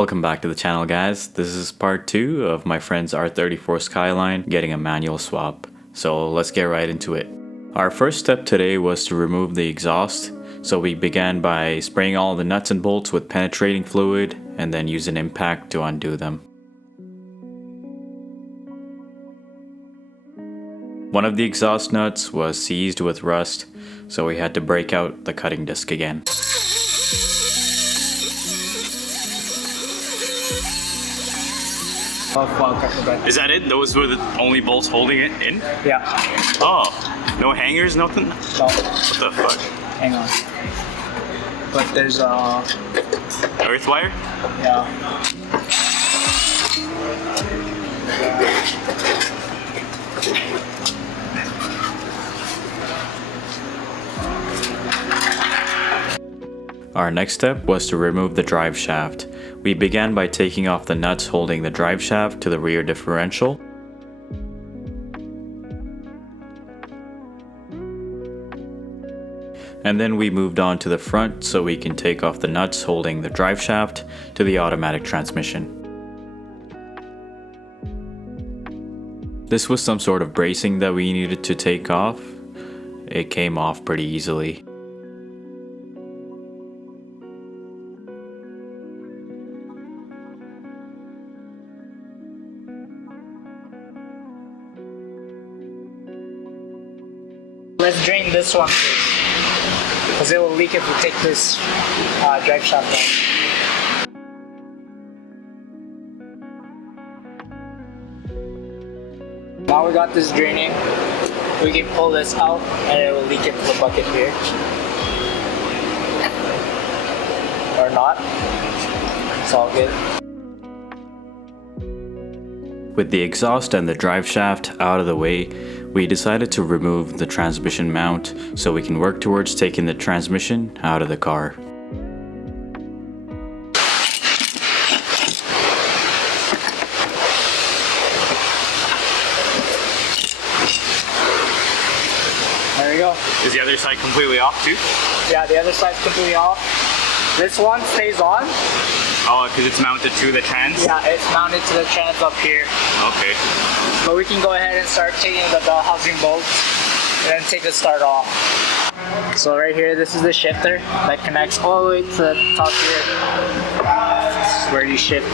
Welcome back to the channel, guys. This is part 2 of my friend's R34 Skyline getting a manual swap. So let's get right into it. Our first step today was to remove the exhaust. So we began by spraying all the nuts and bolts with penetrating fluid and then use an impact to undo them. One of the exhaust nuts was seized with rust, so we had to break out the cutting disc again. Is that it? Those were the only bolts holding it in? Yeah. Oh, no hangers, nothing? No. What the fuck? Hang on. But there's Earth wire? Yeah. Our next step was to remove the drive shaft. We began by taking off the nuts holding the drive shaft to the rear differential. And then we moved on to the front so we can take off the nuts holding the drive shaft to the automatic transmission. This was some sort of bracing that we needed to take off. It came off pretty easily. Let's drain this one because it will leak if we take this drive shaft out. Now we got this draining, we can pull this out and it will leak into the bucket here. Or not. It's all good. With the exhaust and the drive shaft out of the way, we decided to remove the transmission mount so we can work towards taking the transmission out of the car. There we go. Is the other side completely off too? Yeah, the other side's completely off. This one stays on. Oh, because it's mounted to the trans? Yeah, it's mounted to the trans up here. Okay. But we can go ahead and start taking the bell housing bolts and then take the start off. So right here, this is the shifter that connects all the way to the top here. This is where you shift.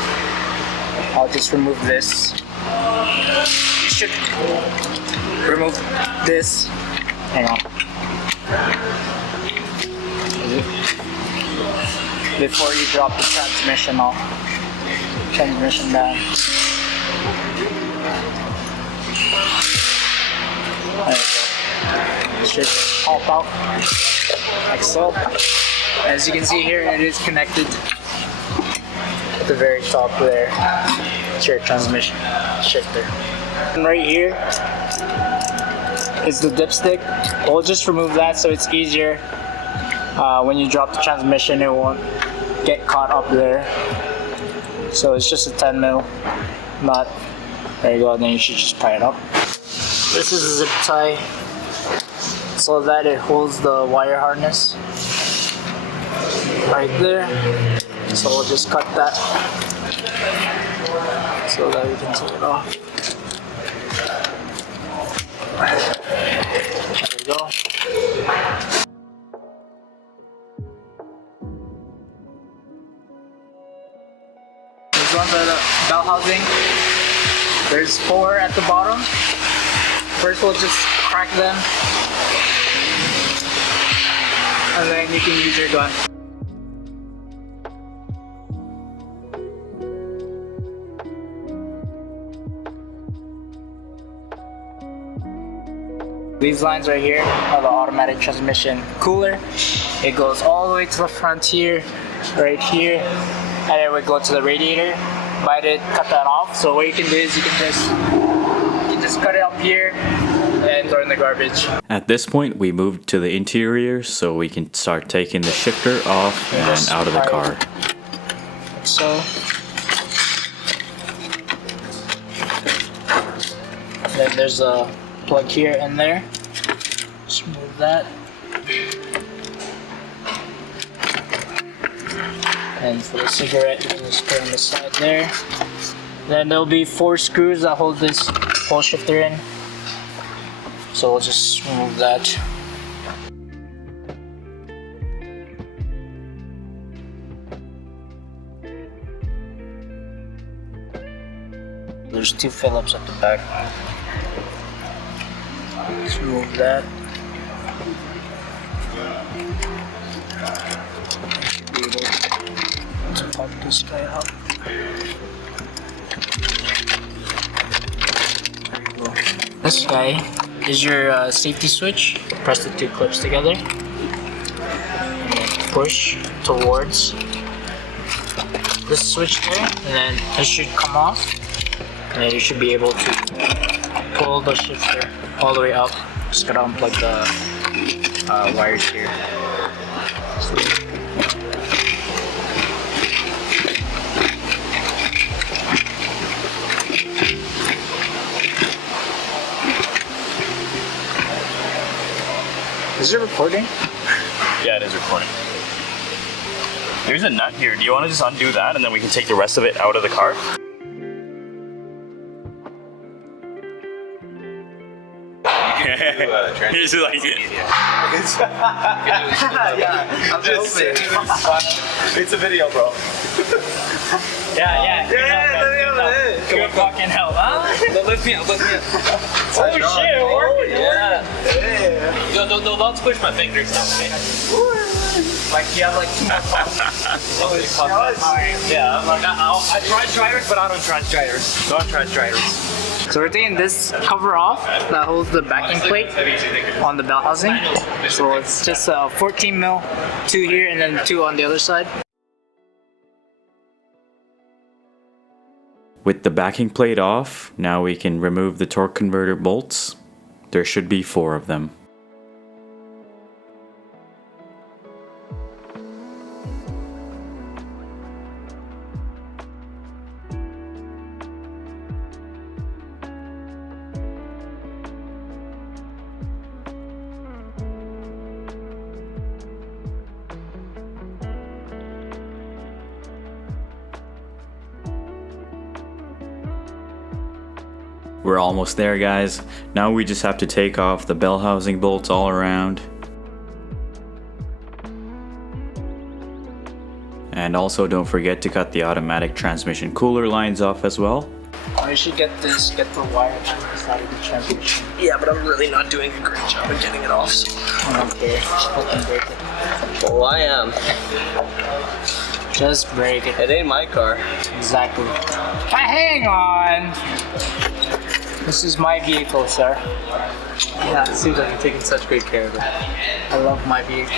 I'll just remove this. You should remove this. Hang on. Before you drop the transmission off. Transmission down. There you go. It should pop out like so. As you can see here, it is connected at the very top there to your transmission shifter. And right here is the dipstick. We'll just remove that so it's easier. When you drop the transmission, it won't get caught up there. So it's just a 10 mil nut. There you go, and then you should just pry it up. This is a zip tie so that it holds the wire harness right there. So we'll just cut that so that we can take it off. There we go. These ones are the bell housing. There's 4 at the bottom. First we'll just crack them, and then you can use your gun. These lines right here are the automatic transmission cooler. It goes all the way to the front here, right here, and then we go to the radiator. But I did cut that off, so what you can do is you can just cut it up here and throw it in the garbage. At this point, we moved to the interior so we can start taking the shifter off and out of the car. Like so. Then there's a plug here and there. Just move that. And for the cigarette, you just put on the side there. Then there'll be 4 screws that hold this pole shifter in. So we'll just remove that. There's 2 Phillips at the back. Let's remove that. Should be able to pop this guy out. There you go. This guy is your safety switch. Press the 2 clips together and then push towards this switch there, and then it should come off, and then you should be able to pull the shifter all the way up. Just gotta unplug the wires here. Is it recording? Yeah, it is recording. There's a nut here. Do you want to just undo that and then we can take the rest of it out of the car? He's like, yeah, I'm just it's a video, bro. Yeah. Good fucking hell, huh? Lift me up, lift me up. Oh shit, it worked. Yeah. Yo, don't squish my fingers now, okay? Like you have like 2 more pounds. Yeah, I'm like, I try dryers, but I don't try dryers. Don't try dryers. So we're taking this cover off that holds the backing plate on the bell housing. So it's just 14 mil, 2 here and then 2 on the other side. With the backing plate off, now we can remove the torque converter bolts. There should be 4 of them. We're almost there, guys. Now we just have to take off the bell housing bolts all around. And also don't forget to cut the automatic transmission cooler lines off as well. You should get the wire out of the transmission. Yeah, but I'm really not doing a great job of getting it off. So. Okay, just fucking break it. Well, I am. Just break it. It ain't my car. Exactly. Hang on! This is my vehicle, sir. Yeah, it seems like you're taking such great care of it. I love my vehicle.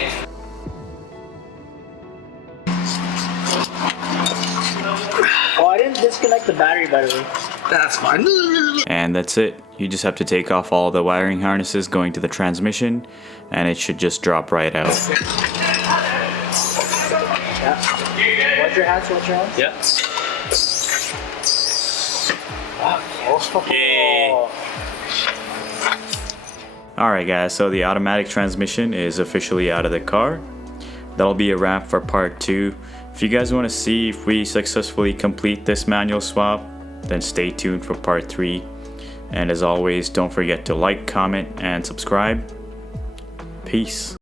Oh, I didn't disconnect the battery, by the way. That's fine. And that's it. You just have to take off all the wiring harnesses going to the transmission, and it should just drop right out. Yeah. Watch your hands, watch your hands. Yeah. Yay. Alright guys, so the automatic transmission is officially out of the car. That'll be a wrap for part 2. If you guys want to see if we successfully complete this manual swap, then stay tuned for part 3. And as always, don't forget to like, comment, and subscribe. Peace.